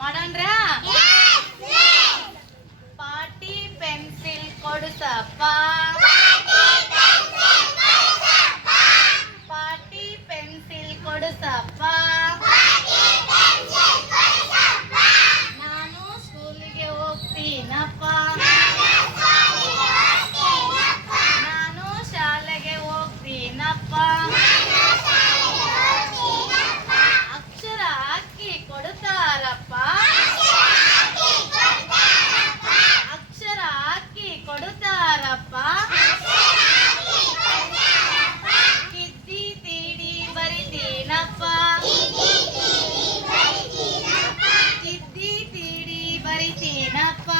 ಮಾಡೋಣ್ರ? ಪಾಟಿ ಪೆನ್ಸಿಲ್ ಕೊಡ್ಸಪ್ಪ, ಪಾಟಿ ಪೆನ್ಸಿಲ್ ಕೊಡ್ಸಪ್ಪ. ನಾನು ಸ್ಕೂಲಿಗೆ ಹೋಗ್ತೀನಪ್ಪ, ನಾನು ಶಾಲೆಗೆ ಹೋಗ್ತೀನಪ್ಪ. ಅಕ್ಷರ ಹಾಕಿ ಕೊಡ್ತಾರಪ್ಪ, ಅಕ್ಷರ ಹಾಕಿ ಕೊಡ್ತಾರಪ್ಪ. ತಿದ್ದಿ ತೀಡಿ ಬರಿತೀನಪ್ಪ, ತಿದ್ದಿ ತೀಡಿ ಬರಿತೀನಪ್ಪ.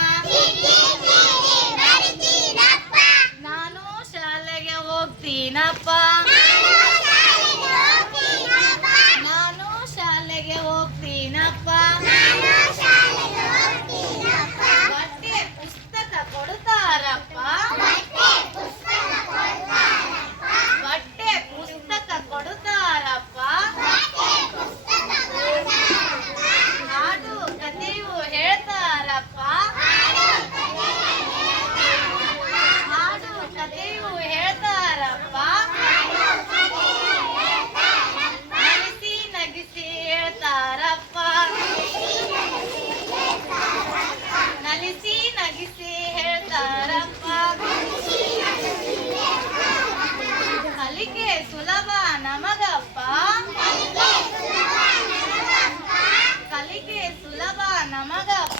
ನಾನು ಶಾಲೆಗೆ ಹೋಗ್ತೀನಪ್ಪ, ನಾನು ಶಾಲೆಗೆ ಹೋಗ್ತೀನಪ್ಪ. ಬಟ್ಟೆ ಪುಸ್ತಕ ಕೊಡ್ತಾರಪ್ಪ, ಬಟ್ಟೆ ಪುಸ್ತಕ ಕೊಡ್ತಾರಪ್ಪ. ಹಾಡು ಕಥೆಯು ಹೇಳ್ತಾರಪ್ಪ, ಹಾಡು ಕಥೆಯು ಹೇಳ್ತಾರಪ್ಪ. ನಗಿಸಿ ನಗಿಸಿ ಹೇಳ್ತಾರಪ್ಪ, ನಲಿಸಿ ನಗಿಸಿ ಹೇಳ್ತಾರಪ್ಪ. ಕಲಿಕೆ ಸುಲಭ ನಮಗಪ್ಪ, ಕಲಿಕೆ ಸುಲಭ ನಮಗಪ್ಪ.